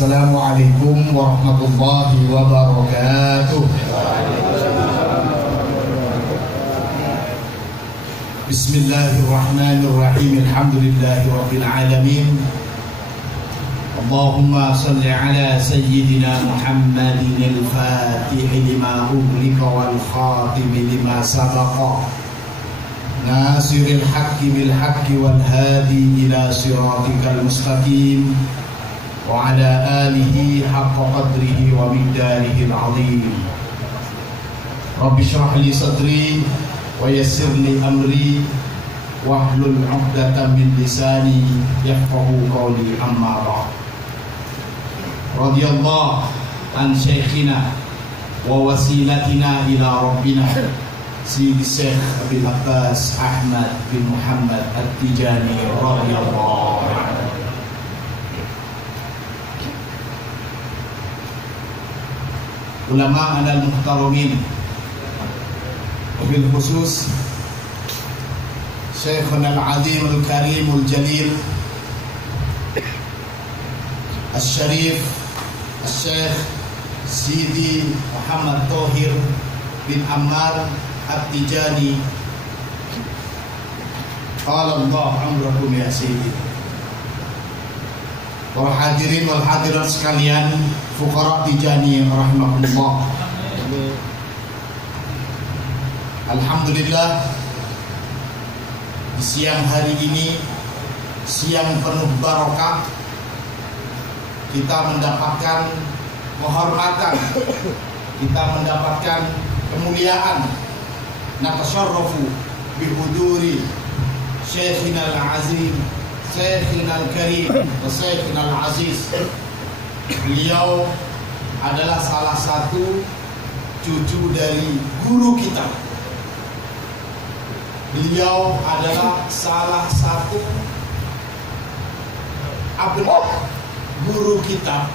Assalamualaikum warahmatullahi wabarakatuh. Bismillahirrahmanirrahim. Alhamdulillahi rabbil alamin. Allahumma salli ala sayyidina Muhammadin al-fatihi lima ughliqa wal khatimi lima sabaqa nasiril haqqi bil haqqi wal hadi ila siratikal mustaqim wa ala alihi haqqa qadrihi wa miqdarihi al-azim. Rabbi shrah li sadri wa yassir li amri wahlul 'uqdatam min lisani yafqahu qawli, amma ba'd. Radhiyallahu an syekhina wa wasilatina ila rabbina Sayyidi Syekh Abil Abbas Ahmad bin Muhammad At-Tijani radhiyallahu anhu. Ulama anal muhtaramin, wabil khusus Syekhuna al-azim al-karim al-jalil al-syarif al-syekh Sidi Muhammad Thohir bin Ammar At-Tijani qala Allah amrakum ya Sidi. Para hadirin wal hadirat sekalian, fuqara Tijani rahimahullah. Alhamdulillah, di siang hari ini, siang penuh barokah, kita mendapatkan kehormatan, kita mendapatkan kemuliaan. Natasyarrafu bihuduri Syekhina al-azim, Syekhina al-karim wa Syekhina al-aziz. Beliau adalah salah satu cucu dari guru kita. Beliau adalah salah satu abad guru kita,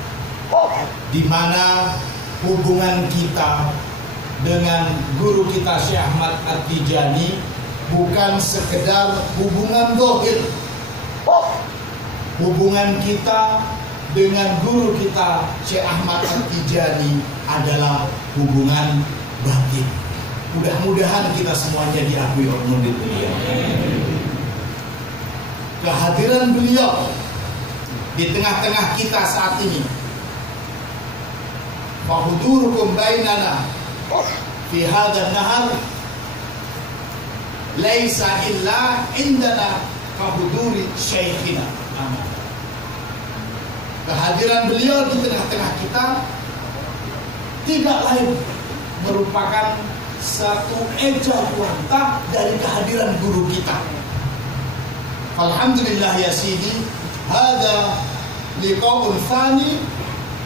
di mana hubungan kita dengan guru kita Syekh Ahmad At-Tijani bukan sekedar hubungan zahir. Hubungan kita dengan guru kita Syekh Ahmad At-Tijani adalah hubungan batin. Mudah-mudahan kita semuanya diakui oleh murid beliau. Kehadiran beliau di tengah-tengah kita saat ini, fahudurukum bainana fi hadzal nahar laisa illa indana kahuduri syekhina. Kehadiran beliau di tengah-tengah kita tidak lain merupakan satu ejawantah dari kehadiran guru kita. Alhamdulillah ya Sidi, hadza liqa'ul thani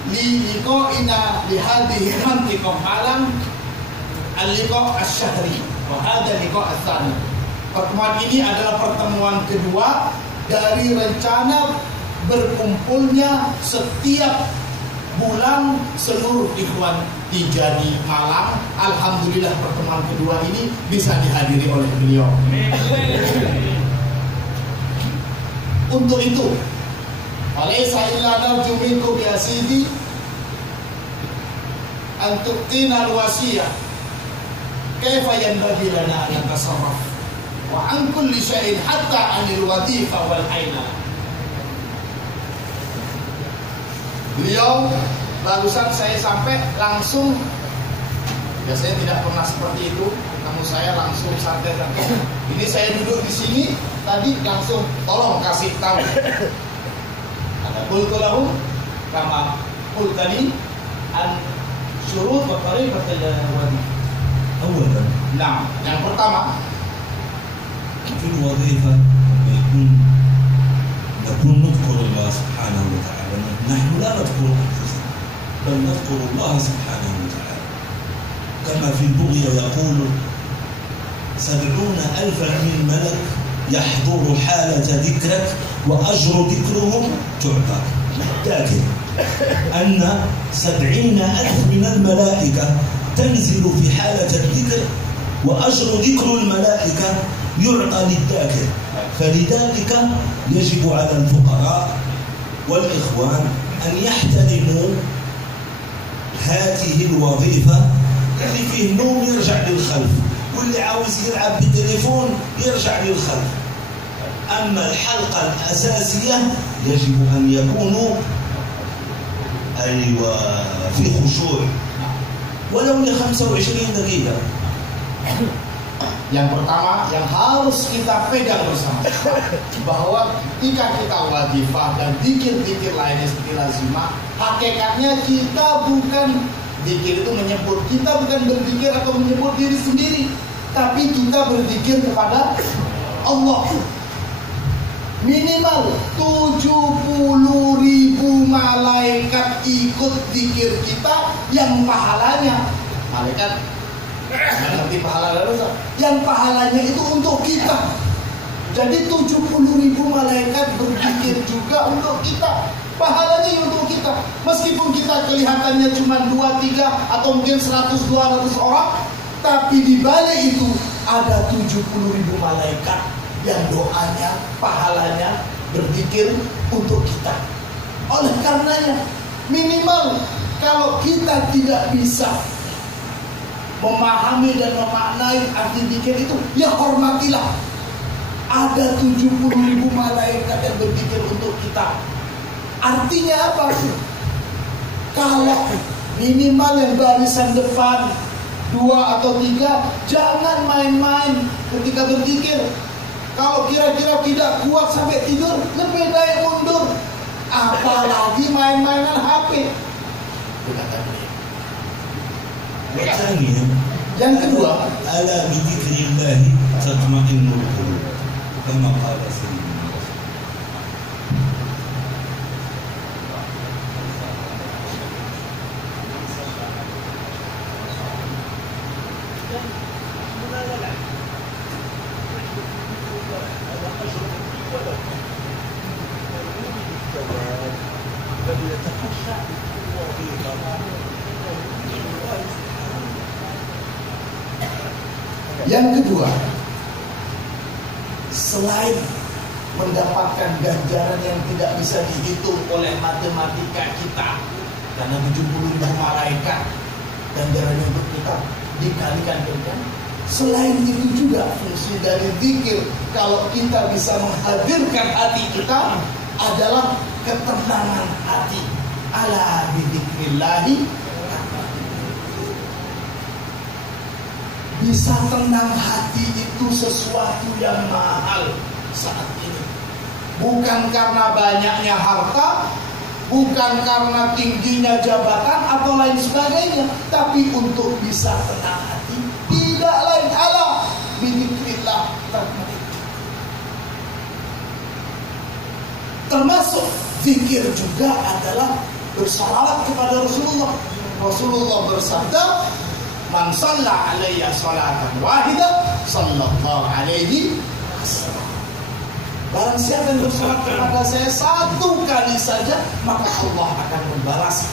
li liqa'ina li hadhihi mantiqah alam al-liqa' asy-syahri wa hadza liqa' ats-tsani. Pertemuan ini adalah pertemuan kedua dari rencana berkumpulnya setiap bulan seluruh ikhwan Tijani Malang. Alhamdulillah pertemuan kedua ini bisa dihadiri oleh beliau. Untuk itu, alaysa illa narju minkum ya Sidi an tu'tina al-wasiyah kaifa yanbaghi lana an natasarraf wa an kulli syai'in hatta anil wadhifa wal aina. Beliau barusan saya sampai langsung, biasanya tidak pernah seperti itu, namun saya langsung santai. Ini saya duduk di sini tadi langsung tolong kasih tahu. Ada qultu lahu kama qultani an syurut wa tariqatul wadhi. Awalan, nah, yang pertama fil wadhifa yakun نذكر الله سبحانه وتعالى. نحن لا لا نذكر أنفسنا بل نذكر الله سبحانه وتعالى. كما في البغية يقول 70,000 من ملك يحضر حالة ذكرك وأجر ذكرهم تعطى. محتاج أن 70,000 من الملائكة تنزل في حالة الذكر وأجر ذكر الملائكة يعطى للذاكر. فلذلك يجب على الفقراء والإخوان أن يحترموا هذه الوظيفة. اللي فيه نوم يرجع للخلف، واللي عاوز يلعب بالتليفون يرجع للخلف. أما الحلقة الأساسية يجب أن يكونوا في خشوع ولو ل 25 دقيقة. Yang pertama yang harus kita pegang bersama bahwa ketika kita wadifah dan zikir-zikir lainnya seperti lazimah, hakikatnya kita bukan zikir itu menyebut, kita bukan berzikir atau menyebut diri sendiri, tapi kita berzikir kepada Allah. Minimal 70.000 malaikat ikut zikir kita yang pahalanya malaikat ngerti pahala dosa. Yang pahalanya itu untuk kita. Jadi 70.000 malaikat berzikir juga untuk kita. Pahalanya untuk kita. Meskipun kita kelihatannya cuma 2-3 atau mungkin 100-200 orang, tapi di balik itu ada 70.000 malaikat yang doanya, pahalanya berzikir untuk kita. Oleh karenanya minimal kalau kita tidak bisa memahami dan memaknai arti zikir itu, ya hormatilah. Ada 70.000 malaikat yang berzikir untuk kita. Artinya apa sih? Kalau minimal yang barisan depan 2 atau 3, jangan main-main ketika berzikir. Kalau kira-kira tidak kuat sampai tidur, lebih baik mundur. Apalagi main-mainan HP. Yang kedua, ala bi dzikrillah tatma'innul qulub. Kama qala sayyidina. Yang kedua, selain mendapatkan ganjaran yang tidak bisa dihitung oleh matematika kita, karena 70.000 malaikat ganjarannya untuk kita dikalikan dengan, selain itu juga fungsi dari zikir, kalau kita bisa menghadirkan hati kita, adalah ketenangan hati. Ala bidzikrillahi bisa tenang hati itu sesuatu yang mahal saat ini. Bukan karena banyaknya harta, bukan karena tingginya jabatan atau lain sebagainya, tapi untuk bisa tenang hati. Tidak lain ala bidzikrillah. Termasuk zikir juga adalah bersalawat kepada Rasulullah. Rasulullah bersabda, man shalla alayya salatan wahidah sallallahu alaihi wasallam. Barang siapa yang bersolat kepada saya 1 kali saja, maka Allah akan membalas.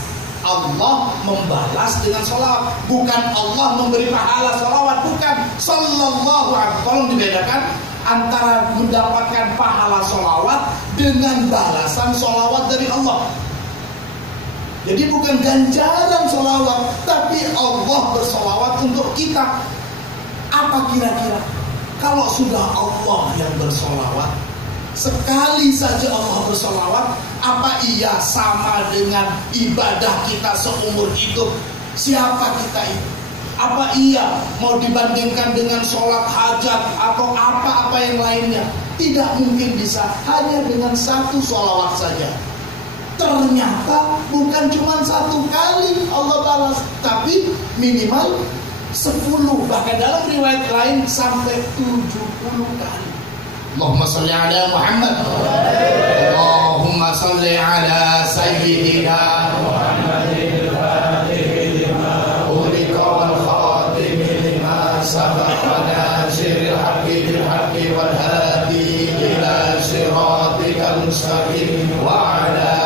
Allah membalas dengan salawat, bukan Allah memberi pahala salawat, bukan. Sallallahu alaihi. Tolong dibedakan antara mendapatkan pahala salawat dengan balasan salawat dari Allah. Jadi bukan ganjaran sholawat, tapi Allah bersolawat untuk kita. Apa kira-kira? Kalau sudah Allah yang bersolawat, sekali saja Allah bersolawat, apa iya sama dengan ibadah kita seumur hidup? Siapa kita itu? Apa iya mau dibandingkan dengan sholat hajat atau apa-apa yang lainnya? Tidak mungkin bisa, hanya dengan 1 sholawat saja. Ternyata bukan cuma 1 kali Allah balas, tapi minimal 10, bahkan dalam riwayat lain sampai 70 kali. Allahumma sholli ala Muhammad. Allahumma salli ala sayyidina Muhammadil Fatih lima ughliqa wal khatim lima sabaqa nasiril haqqi bil haqqi wal hadi ila siratikal mustaqim wa ala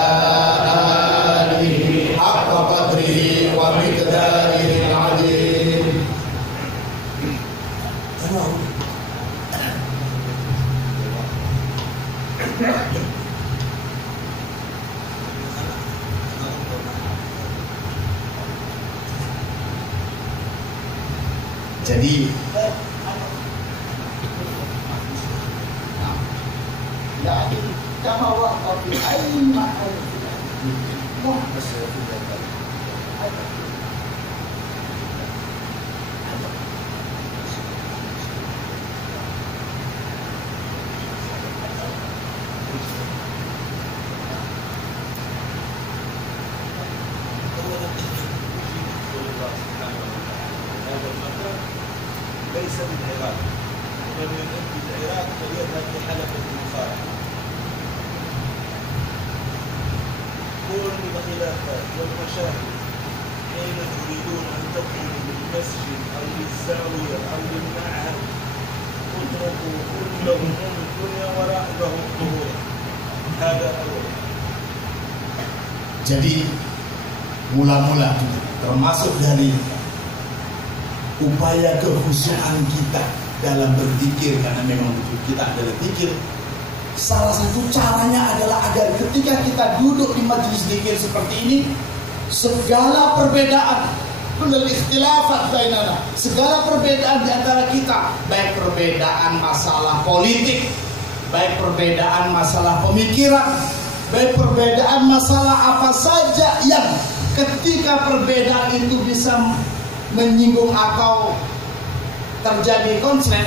alihi haqqa qadrihi wa miqdarihi al-'azim. Jadi ليس بالعراق، ومن يحب العراق فليذهب لحلب البخاري. كل الخلافات والمشاكل حين تريدون ان تدخلوا للمسجد او للزاويه او للمعهد اتركوا كل هموم الدنيا وراءهم ظهورا. هذا اولا. Jadi mula-mula termasuk dari upaya kekhusyuan kita dalam berzikir, karena memang kita adalah zikir. Salah satu caranya adalah agar ketika kita duduk di majelis zikir seperti ini, segala perbedaan, ikhtilafat bainana, segala perbedaan di antara kita, baik perbedaan masalah politik, baik perbedaan masalah pemikiran, baik perbedaan masalah apa saja yang ketika perbedaan itu bisa menyinggung atau terjadi konflik,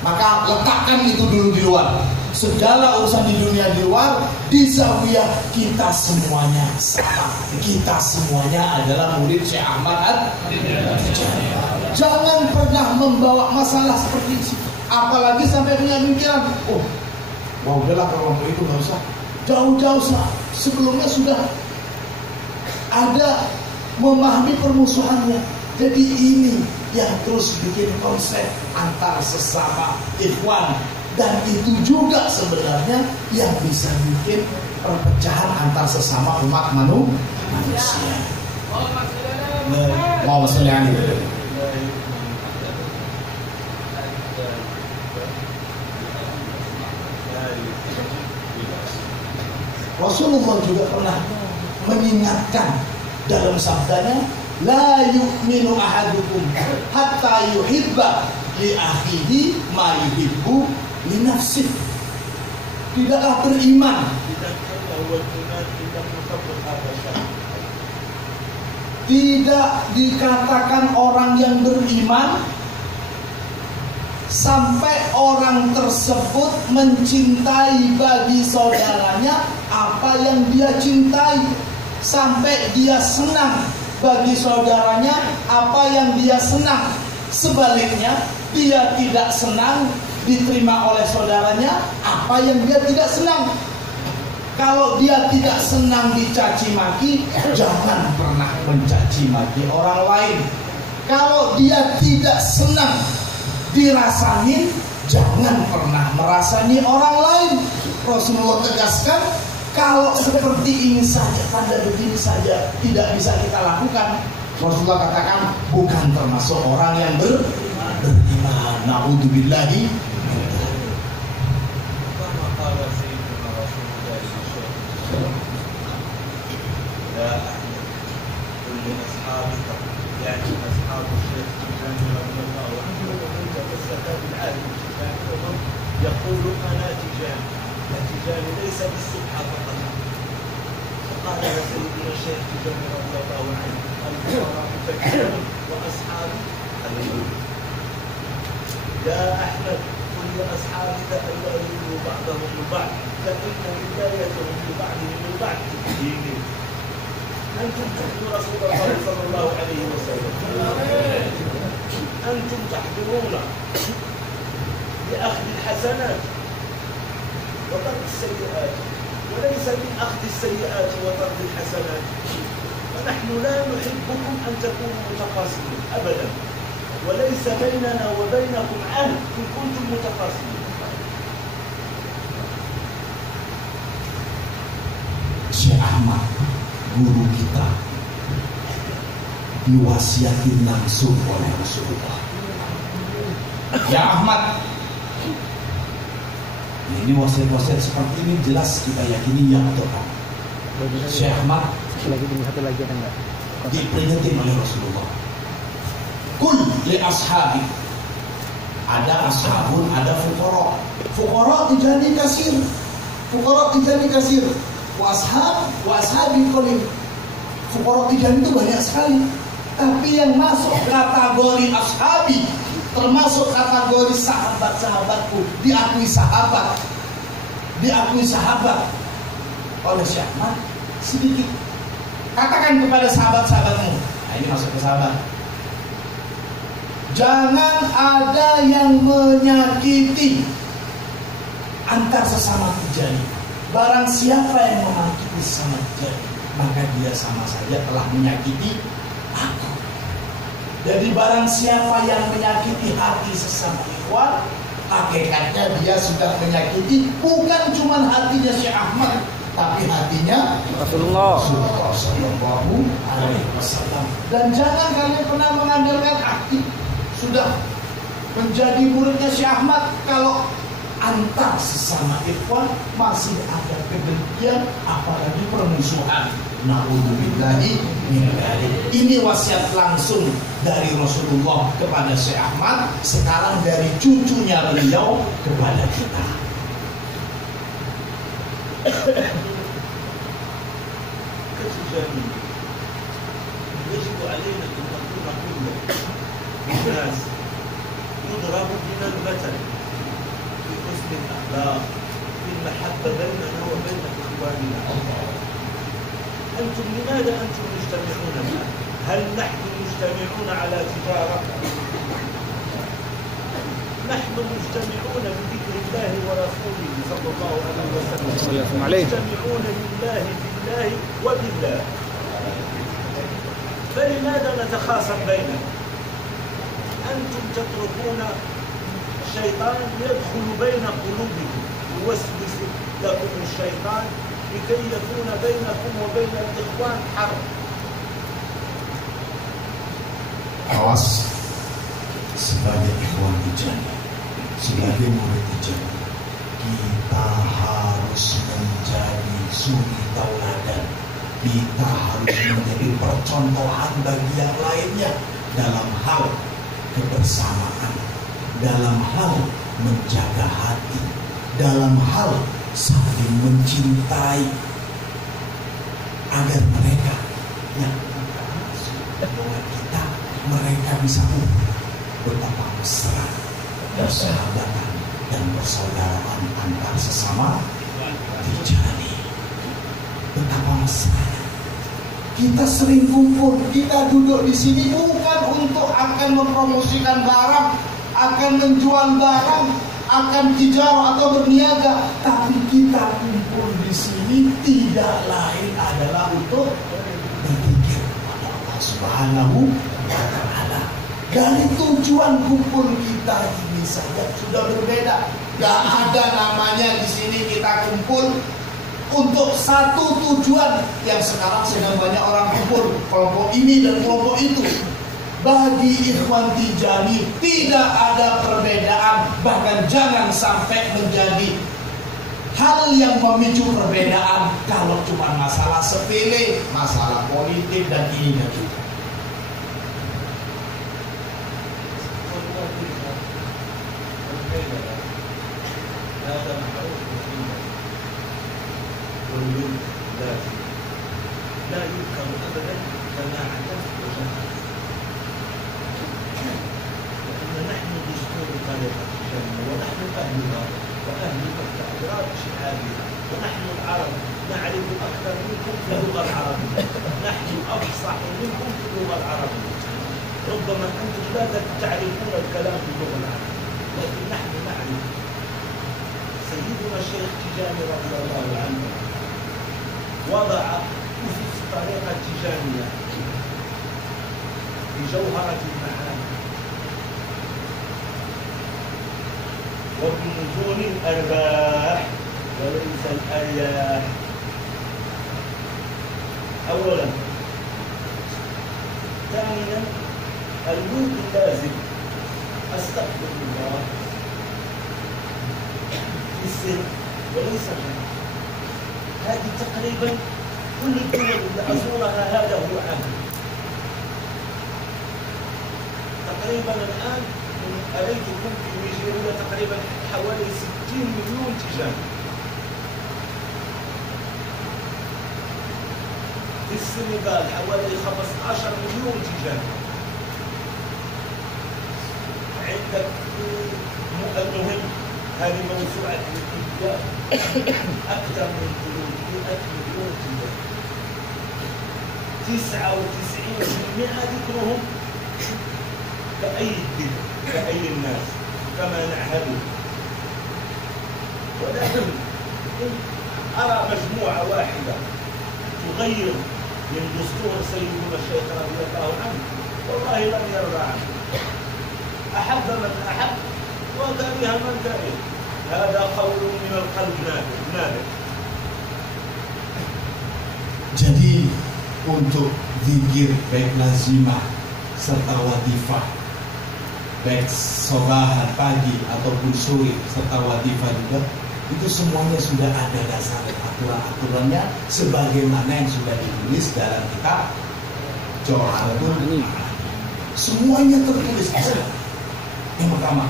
maka letakkan itu dulu di luar. Segala urusan di dunia di luar, di zawiyah kita semuanya sama. Kita semuanya adalah murid Syekh Ahmad At-Tijani. Jangan pernah membawa masalah seperti itu, apalagi sampai punya pikiran, oh, wah udahlah kalau itu nggak usah. Jauh-jauh sebelumnya sudah ada memahami permusuhannya. Jadi ini yang terus bikin konflik antar sesama ikhwan, dan itu juga sebenarnya yang bisa bikin perpecahan antar sesama umat manusia. Mau maksudnya ini. Rasulullah juga pernah mengingatkan dalam sabdanya, la yu'minu ahadukum hatta yuhibba li akhihi ma yuhibbu li nafsihi. Tidaklah beriman, tidak dikatakan orang yang beriman sampai orang tersebut mencintai bagi saudaranya apa yang dia cintai, sampai dia senang bagi saudaranya apa yang dia senang. Sebaliknya, dia tidak senang diterima oleh saudaranya apa yang dia tidak senang. Kalau dia tidak senang dicaci maki, jangan pernah mencaci maki orang lain. Kalau dia tidak senang dirasain, jangan pernah merasani orang lain. Rasulullah tegaskan, kalau seperti ini saja, tanda begini saja tidak bisa kita lakukan, Rasulullah katakan bukan termasuk orang yang beriman. Na'udzubillahi. يعني أصحاب الشيخ الجامع رضي الله عنه ومن تمسك بالعالم التجاني يقول أنا تجاني، التجاني ليس بالسبحة فقط. فقال سيدنا الشيخ الجامع رضي الله عنه الفقراء تكفرون وأصحابي العلوم. يا أحمد قل لأصحابك أن يؤمنوا بعضهم ببعض فإن هدايتهم لبعضهم البعض ديني. أنتم تحبون رسول الله صلى الله عليه وسلم، أنتم تحضرون لأخذ الحسنات وترك السيئات وليس من أخذ السيئات وطرد الحسنات. فنحن لا نحبكم أن تكونوا متقاسمين أبدا، وليس بيننا وبينكم عهد إن كنتم متقاسمين. Syekh Ahmad, guru kita, diwasiatin langsung oleh Rasulullah. Ya Ahmad, ini wasiat-wasiat seperti ini jelas kita yakini ya betul kan? Syekh Ahmad satu lagi ada enggak? diperingatin oleh Rasulullah. Kul li ashabi, ada ashabun, ada fuqara. Fuqara dijadi kasir, fuqara dijadi kasir. Washabi qalil. Fuqara dijadi itu banyak sekali. Tapi yang masuk kategori ashabi, termasuk kategori sahabat-sahabatku, diakui sahabat oleh Syekh Ahmad sedikit. Katakan kepada sahabat-sahabatmu, nah ini masuk ke sahabat, jangan ada yang menyakiti antar sesama Tijani. Barang siapa yang menyakiti sesama Tijani, maka dia sama saja telah menyakiti aku. Jadi barang siapa yang menyakiti hati sesama ikhwan, hakikatnya dia sudah menyakiti bukan cuma hatinya Syekh Ahmad, tapi hatinya Rasulullah Sallallahu Alaihi Wasallam. Dan jangan kalian pernah mengandalkan hati sudah menjadi muridnya Syekh Ahmad kalau antar sesama ikhwan masih ada kedengkian, apalagi permusuhan. Na'udzubillahi min dzalik. Ini wasiat langsung dari Rasulullah kepada Syekh Ahmad, sekarang dari cucunya beliau kepada kita. كتجانب يجب علينا أن نكون كل الناس يضرب بنا المثل في حسن الأخلاق، في المحبة بيننا وبين إخواننا. أنتم لماذا أنتم مجتمعون الآن؟ هل نحن مجتمعون على تجارة؟ نحن مجتمعون بذكر الله ورسوله صلى الله عليه وسلم، مجتمعون لله بالله وبالله. فلماذا نتخاصم بيننا؟ أنتم تتركون الشيطان يدخل بين قلوبكم، يوسوس لكم الشيطان لكي يكون بينكم وبين الإخوان حرب. Awas, sebagai ikhwan Tijani, sebagai murid Tijani, kita harus menjadi suri tauladan. Kita harus menjadi percontohan bagi yang lainnya dalam hal kebersamaan, dalam hal menjaga hati, dalam hal saling mencintai, agar mereka yang bahwa kita, mereka bisa betapa mesra persahabatan dan persaudaraan antar sesama Tijani. Betapa mesranya. Kita sering kumpul, kita duduk di sini bukan untuk akan mempromosikan barang, akan menjual barang, akan tijarah atau berniaga, tapi kita kumpul di sini tidak lain adalah untuk berzikir kepada Allah Subhanahu wa Ta'ala. Dari tujuan kumpul kita ini saja sudah berbeda. Gak ada namanya di sini kita kumpul untuk satu tujuan yang sekarang sedang banyak orang kumpul, kelompok ini dan kelompok itu. Bagi ikhwan Tijani tidak ada perbedaan, bahkan jangan sampai menjadi hal yang memicu perbedaan kalau cuma masalah sepele, masalah politik dan ini dan itu. لا يذكر أبدا جماعة وجماعة، لأن نحن دستور طريقة الجنة، ونحن أهلها وأهل التعبيرات شعابها، ونحن العرب نعرف أكثر منكم في اللغة العربية، نحن أفصح منكم في اللغة العربية. ربما أنتم لا تعرفون الكلام في اللغة العربية، لكن نحن نعرف. سيدنا الشيخ تجاني رضي الله عنه وضع أسس الطريقة التيجانية بجوهرة المعاني وبمتون الأرباح وليس الأرياح. أولا. ثانيا، الود اللازم أستغفر الله في السر وليس غير. هذه تقريبا كل الدول اللي أزورها هذا هو عام. تقريبا الآن أريتكم في نيجيريا تقريبا حوالي 60 مليون تيجان. في السنغال حوالي 15 مليون تيجان. عندك المهم هذه موسوعة الإنتاج أكثر من 300 مليون تيجان. 99% ذكرهم كأي الدين كأي الناس كما نعهد. ولكن إن أرى مجموعة واحدة تغير من دستور سيدنا الشيخ رضي الله عنه والله لن يرضى عنه. أحب من أحب وكره من كره. هذا قول من القلب نابع. Jadi untuk zikir baik lazimah serta wadifah, baik sobahan pagi ataupun sore serta wadifah juga, itu semuanya sudah ada dasar dan aturan-aturannya sebagaimana yang sudah ditulis dalam kitab Jawharatul Ma'ani. Semuanya tertulis di sana. Yang pertama.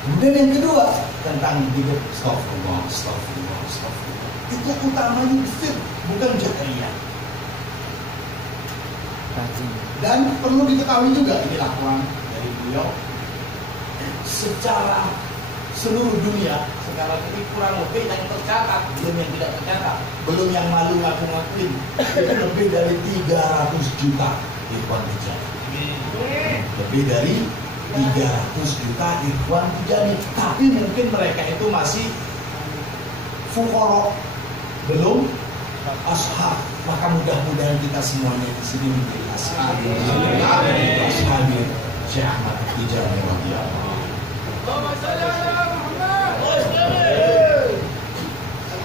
Kemudian yang kedua tentang zikir astagfirullah. Itu utamanya zikir, bukan jahriyah. Dan perlu diketahui juga, ini laporan dari beliau, secara seluruh dunia sekarang ini kurang lebih yang tercatat, belum yang tidak tercatat, belum yang malu ngaku-ngakuin, itu lebih dari 300 juta ikhwan tijani. Lebih dari 300 juta ikhwan tijani. Tapi mungkin mereka itu masih fuqara, belum ashab. Maka mudah-mudahan kita semuanya di sini menjadi ashab. Ashab Syekh Ahmad Tijani radhiyallahu anhu.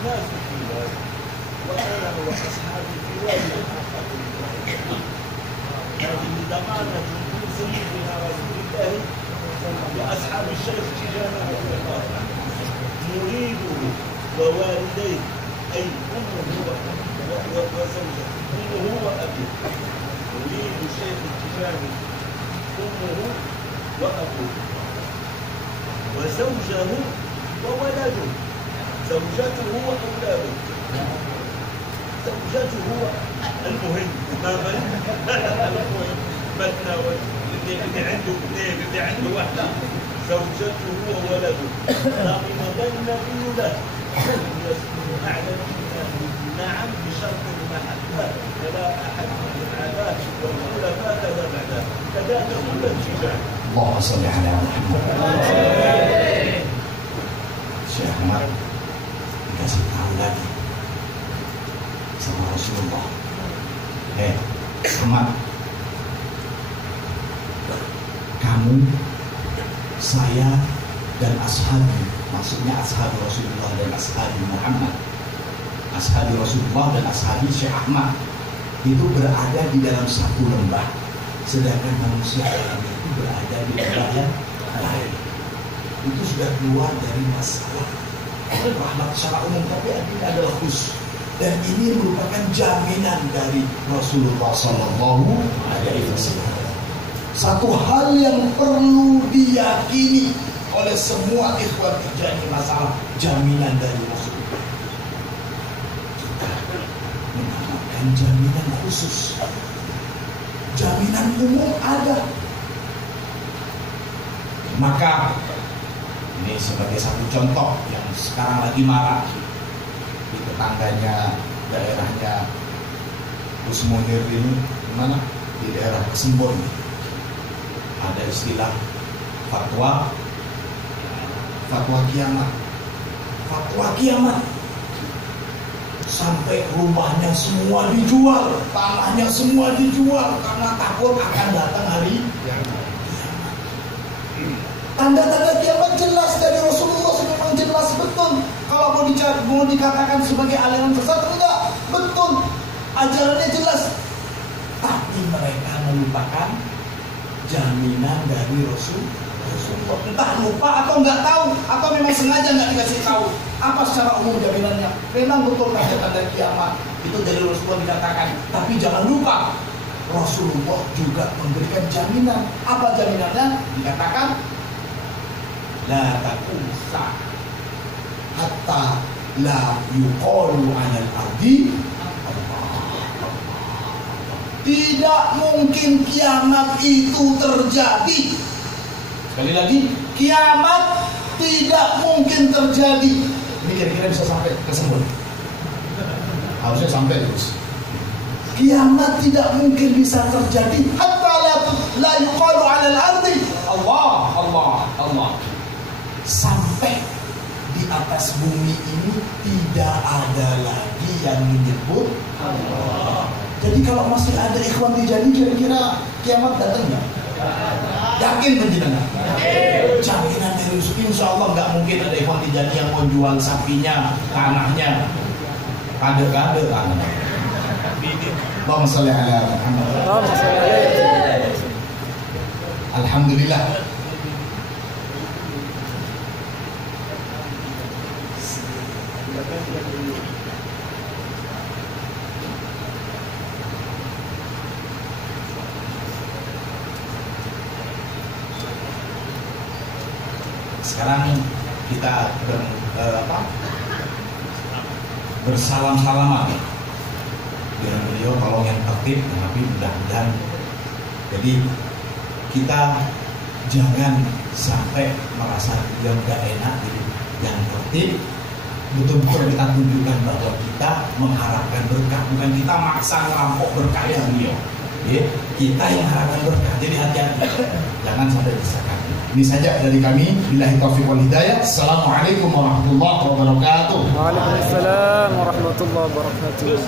الناس في وادي وأنا وأصحابي في وادي آخر. هذه ضمانة من سيدنا رسول الله لأصحاب الشيخ تجاني رضي الله عنه. نريده ووالديه أي أمه وزوجته، أمه وأبيه. نريد الشيخ التجاني أمه وأبوه وزوجه وولده، زوجته وأولاده. زوجته المهم المهم مثنى اللي عنده اثنين اللي عنده واحدة. زوجته وولده ضمن النبي له يسكن أعلى الإيمان. نعم بشرط المحبة فلا أحد من العباد والخلفاء كذا بعده كذاك كل التجاه. اللهم صل على محمد. Syekh Ahmad dikasih tahu lagi sama Rasulullah. Ahmad, kamu, saya dan ashabi, maksudnya ashabi Rasulullah dan ashabi Muhammad, ashabi Rasulullah dan ashabi Syekh Ahmad itu berada di dalam satu lembah, sedangkan manusia lain itu berada di lembah yang lain. Itu sudah keluar dari masalah rahmat secara umum, tapi ini adalah khusus, dan ini merupakan jaminan dari Rasulullah Sallallahu Alaihi Wasallam. Satu hal yang perlu diyakini oleh semua ikhwan tijani, masalah jaminan dari Rasulullah. Kita menamakan jaminan khusus, jaminan umum ada. Maka ini sebagai satu contoh yang sekarang lagi marak di tetangganya, daerahnya Gus Munir ini, mana di daerah Kesembur ini, ada istilah fatwa kiamat. Fatwa kiamat. Sampai rumahnya semua dijual, tanahnya semua dijual karena takut akan datang hari kiamat. Tanda-tanda kiamat jelas dari Rasulullah, memang jelas betul. Kalau mau dikatakan sebagai aliran sesat, enggak, betul. Ajarannya jelas. Tapi mereka melupakan jaminan dari Rasulullah. Entah lupa atau nggak tahu, atau memang sengaja nggak dikasih tahu. Apa secara umum jaminannya? Memang betul tanda-tanda kiamat itu dari Rasulullah dikatakan. Tapi jangan lupa, Rasulullah juga memberikan jaminan. Apa jaminannya? Dikatakan la taqum sa'ah hatta la yuqalu 'alal ardi tidak mungkin kiamat itu terjadi. Sekali lagi, kiamat tidak mungkin terjadi. Ini kira-kira bisa sampai kesembur. Harusnya sampai terus. Kiamat tidak mungkin bisa terjadi hatta la yuqalu 'alal ardi Allah. Sampai di atas bumi ini tidak ada lagi yang menyebut Allah. Jadi kalau masih ada ikhwan Tijani, kira-kira kiamat datang nggak? Yakin menjenengan? Jaminan dari Rasul, insya Allah nggak mungkin ada ikhwan Tijani yang mau jual sapinya, tanahnya, kade-kade tanah. Allahumma sholli ala Muhammad. Alhamdulillah. Sekarang kita bersalam-salaman dengan beliau, tolong yang tertib, tapi mudah-mudahan. Jadi kita jangan sampai merasa yang gak enak gitu. Yang tertib, betul-betul kita tunjukkan bahwa kita mengharapkan berkah, bukan kita maksa ngerampok berkahnya beliau. Ya, kita yang harapkan berkah. Jadi hati-hati, jangan sampai disakiti. Ini saja dari kami. Billahi taufiq wal hidayah. Assalamualaikum warahmatullahi wabarakatuh. Waalaikumsalam warahmatullahi wabarakatuh.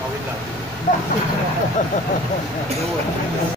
Kawin lagi.